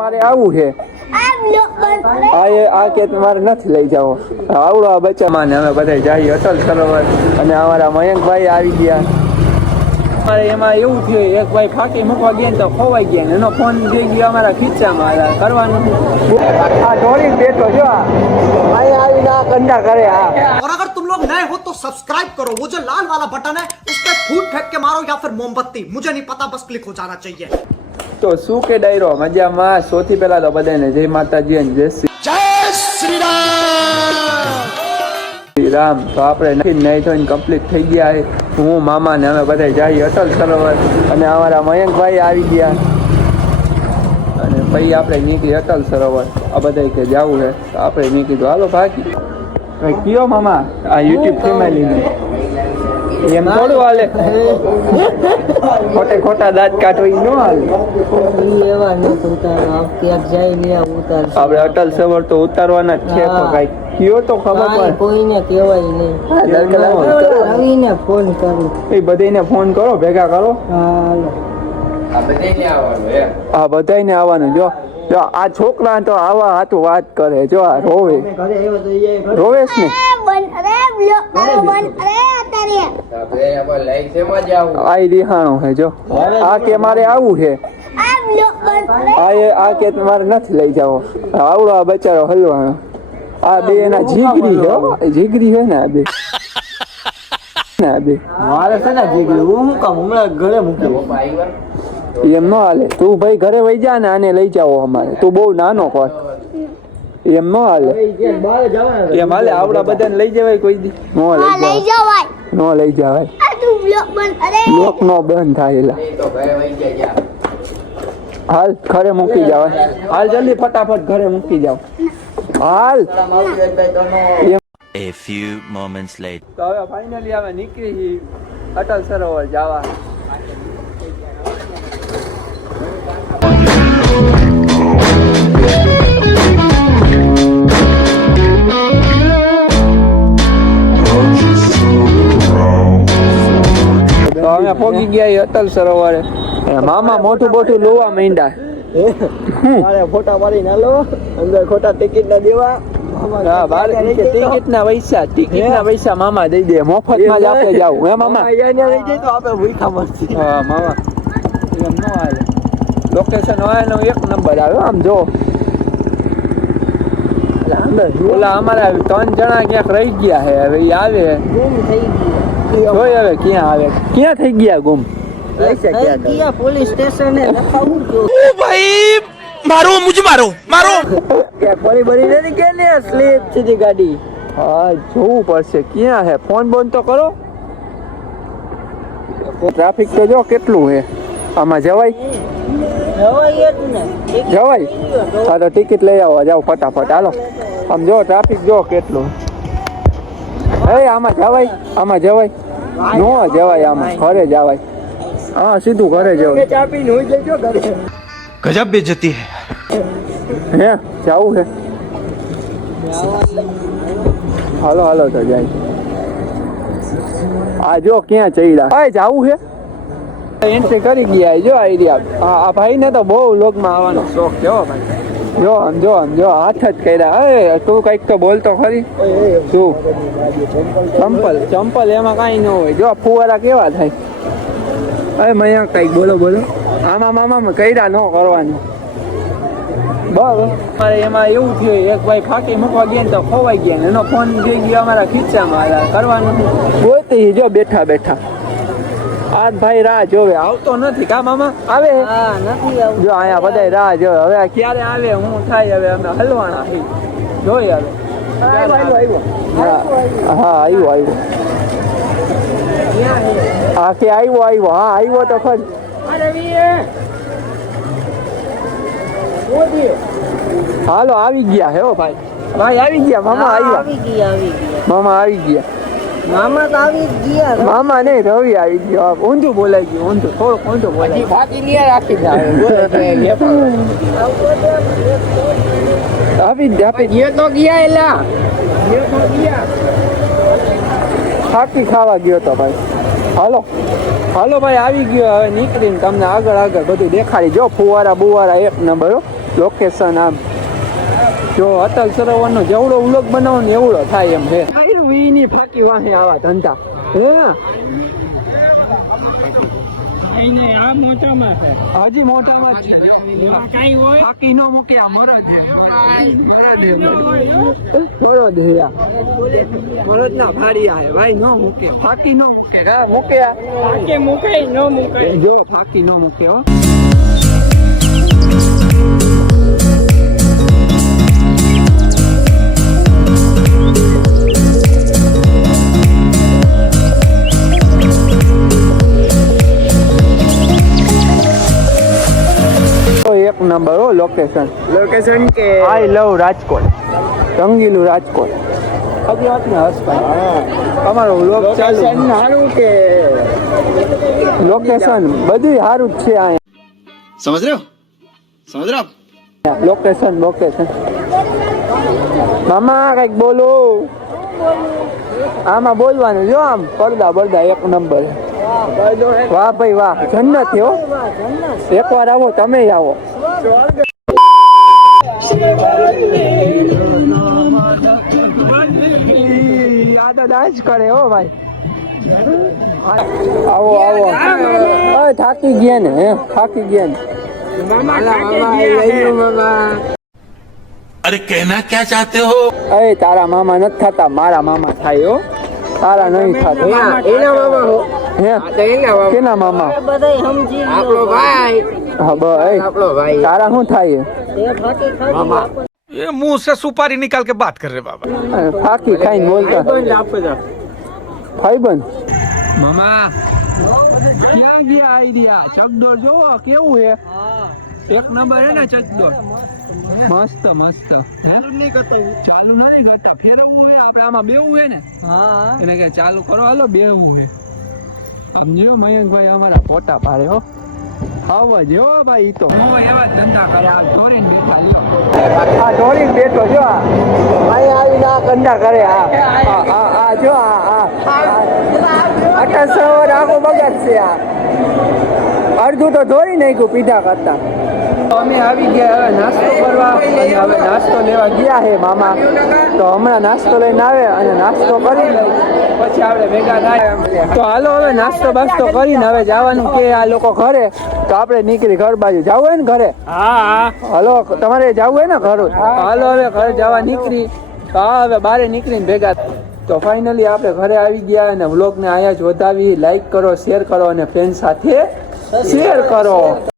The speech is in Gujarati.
મારે આવું છે આ કે તમારે નથી લઈ જાવ આવડો બચ્ચા માને અમે બધા જઈએ અટલ સરોવર અને અમારા મયંકભાઈ આવી ગયા. અમારે એમાં એવું થયું એક ભાઈ ફાંકી મૂકવા ગયા ને તો ખોવાઈ ગયા એનો ફોન જોઈ ગયો અમારા ખીચામાં કરવાનું આ ઢોળી બેઠો જો અહીંયા આવીને આ કંડા કરે. और अगर तुम लोग नए हो तो सब्सक्राइब करो, वो जो लाल वाला बटन है उस पर फूट फेंक के मारो या फिर मोमबत्ती, मुझे नहीं पता, बस क्लिक हो जाना चाहिए. તો શું કે ડાયરો મજામાં. સૌથી પહેલા તો બધાને જય માતાજી અને જય શ્રી રામ. તો આપણે નહીં થઈને કમ્પ્લીટ થઈ ગયા છે. હું મામા ને અમે બધા જઈએ અટલ સરોવર અને અમારા મયંકભાઈ આવી ગયા અને પછી આપણે નીકળી અટલ સરોવર. આ બધા કે જવું છે તો આપણે નીકળ્યું હાલો ભાગી કયો મામા આ યુટ્યુબ ફેમિલીને એમ થોડું હાલે ખોટે ખોટા દાંત કાઢો એ ન હાલે. આપણે અટલ સરોવર તો ઉતારવાના જ છે તો કઈ કયો તો ખબર પડે કોઈને કહેવાય નહીં. ફોન કરું એ બધાને ફોન કરો ભેગા કરો. હા બધાને આવવાનું. જો જો આ છોકરા તો આવા હાથું વાત કરે જો આ રોવે રોવેશ ને આ રિહાણો છે જો આ કે મારે આવું છે આ કે તમારે નથી લઈ જાવ આવડો આ બચારો હલવાનો. આ બે એના જીગરી છે જીગરી છે ને આ બે મારે છે ને જીગરી હું કામ હમણાં ઘરે મૂકી એમ ન હાલે. તું ભાઈ ઘરે વહી જા ને આને લઈ જાઓ અમારે. તું બહુ નાનો કોણ એમ ન હાલે. એમ હાલે આવડા બધાને લઈ જવાય કોઈ દી ન લઈ જવાય ન લઈ જવાય. લોક નો બંધ થાય. હાલ ઘરે મૂકી જવાય. હાલ જલ્દી ફટાફટ ઘરે મૂકી જાવ હાલ. A few moments later. તો હવે ફાઇનલી અમે નીકળી અટલ સરોવર જવા. તો અમે પહોંચી ગયા અટલ સરોવરે. મામા મોટું મોટું લોવા માંડ્યા. ફોટા પાડી ના લો અંદર ખોટા ટિકિટ ના દેવા. ટિકિટ ના પૈસા મામા દઈ દે મફત માં જ આપણે જાવ હે મામા. લઈ જાય તો આપણે ભૂખા મરસી. હા મામા એમ ન હાલે. લોકેશન હોય નો એક નંબર આવે આમ જો. ઓલા અમારા 3 જણા ક્યાંક રહી ગયા છે હવે એ આવે જોઈ હવે ક્યાં આવે ક્યાં થઈ ગયા ગુમ. પોલીસ સ્ટેશન मारो मुझे मारो मारो. ફરી ભરી નથી કે ને સ્લીપ સીધી ગાડી. હા જોવું પડશે ક્યાં હે. ફોન બંધ તો કરો. ટ્રાફિક તો જો કેટલું હે. આમાં જવાય જવાય. હા તો ટિકિટ લઈ આવો જાઓ ફટાફટ હાલો. આમ જો ટ્રાફિક જો કેટલું. હે આમાં જવાય આમાં જવાય ન જવાય આમાં ઘરે જવાય. હા સીધું ઘરે જવાય. ચા પીને હોઈ જજો ઘરે. गजब बेइज्जती है. હે જાવું છે હાલો હાલો તો જાય. આ જો ક્યાં ચડ્યા. આ જાવું છે એન્ટ્રી કરી ગયા જો આઈડિયા. આ ભાઈ ને તો બહુ લોકમાં આવવાનો શોખ છે હો ભાઈ. જો આમ જો આમ જો હાથ જ કર્યા. એ તું કઈક તો બોલતો ખરી. શું ચંપલ એમાં કઈ ન હોય. જો ફુવારા કેવા થાય. અરે મયા કઈક બોલો બોલો. આમાં મામા કર્યા ન કરવાનું બરાબર. મારે એમાં એવું થયું એક ભાઈ ફાંકી મૂકવા ગયા ને તો ખોવાઈ ગયા એનો ફોન જોઈ ગયો અમારા ખીચામાં કરવાનું બોલતી જો બેઠા બેઠા. આ ભાઈ રાહ જોવે આવતો નથી કા મામા આવે જો અહીંયા બધા રાહ જોવે હવે ક્યારે આવે હું થાય હવે અમે હલવાના જોઈ હવે. હા આવ્યો હા કે આવ્યો હા આવ્યો તો ખરી. હાલો આવી ગયા હે ભાઈ. ભાઈ આવી ગયા મામા આવ્યા. મામા આવી ગયા. મામા તો આવી ગયા. મામા નહીં રવિ આવી ગયો. ઊંધું બોલાઈ ગયું ઊંધું થોડુંક ઊંધું બોલાઈ બાકી નહીં રાખી આપી તો ગયા એલા ફાકી ખાવા ગયો તો ભાઈ. હાલો હાલો ભાઈ આવી ગયો હવે નીકળીને તમને આગળ બધું દેખાડી. જો ફુવારા બુવારા એક નંબર લોકેશન આમ જો અટલ સરોવરનો જેવડો વ્લોગ બનાવો ને એવડો થાય એમ છે વીની ફાકી વાહે આવા ધંધા હજી મોટામાં જ છે ફાકી નો મૂકે આ મરદ ના ફાડી આવે ભાઈ નો મૂકે ફાકી નો મૂકે જો ફાકી નો મૂકે હો એક નંબર હો લોકેશન કે આઈ લવ રાજકોટ રંગીલું રાજકોટ હજી વાત ને હસભાઈ અમારો વ્લોગ ચાલુ સારું કે લોકેશન બધું સારું જ છે અહીંયા સમજ રહ્યો લોકેશન મામા કઈક બોલો આમાં બોલવાનું જો આમ પડદા એક નંબર વાહ ભાઈ વાહ જન્નત હો એકવાર આવો તમે આવો ડાન્સ કરે હો ભાઈ આવો થાકી ગયા ને अरे कहना क्या चाहते हो? અરે તારા મામા નથી થતા મારા મામા થાય હો તારા નહીં થતા એના મામા હો હે કેના મામા બધા સમજી આપણો ભાઈ હા ભાઈ આપણો ભાઈ તારા શું થાય એ ફાકી ખાવા ये मुंह से सुपारी निकाल के बात कर रहे बाबा ફાકી ખાઈને બોલતા ભાઈબંધ મામા ક્યાં ગયા આઈડિયા ચકડોળ જોવો કેવું હે એક નંબર હે ને ચકડોળ મસ્ત ચાલુ નથી કરતા ફેરવવું હે આપણે આમાં બેવું હે ને એને કે ચાલુ કરો હાલો બેવું હે આમ જો મયંકભાઈ અમારા ફોટા પાડે હો આવા જો ભાઈ તો એવા ધંધા કરે આ ઢોરીને બેઠા લ્યો આ ઢોરીને બેઠો જો અહીંયા આવીને આ ધંધા કરે આ જો આ અટલ સરોવર આખો બગાડશે આ અડધું તો ઢોરી નાખ્યું પીધા કરતા અમે આવી ગયા હવે નાસ્તો કરવા અને હવે નાસ્તો લેવા ગયા છે મામા તો હમણાં નાસ્તો લઈને આવે અને નાસ્તો કરી લઈ પછી આપણે ભેગા થાય તો હાલો હવે નાસ્તો બાસ્તો કરીને હવે જવાનું કે આ લોકો ઘરે તો આપણે નીકળી ઘર બાજુ જવું હોય ને ઘરે હાલો તમારે જવું હોય ને ઘર હાલો હવે ઘરે જવા નીકળી તો હવે બારે નીકળીને ભેગા તો ફાઇનલી આપણે ઘરે આવી ગયા અને વ્લોગને અહીંયા જ વધાવી લાઈક કરો શેર કરો અને ફ્રેન્ડ સાથે શેર કરો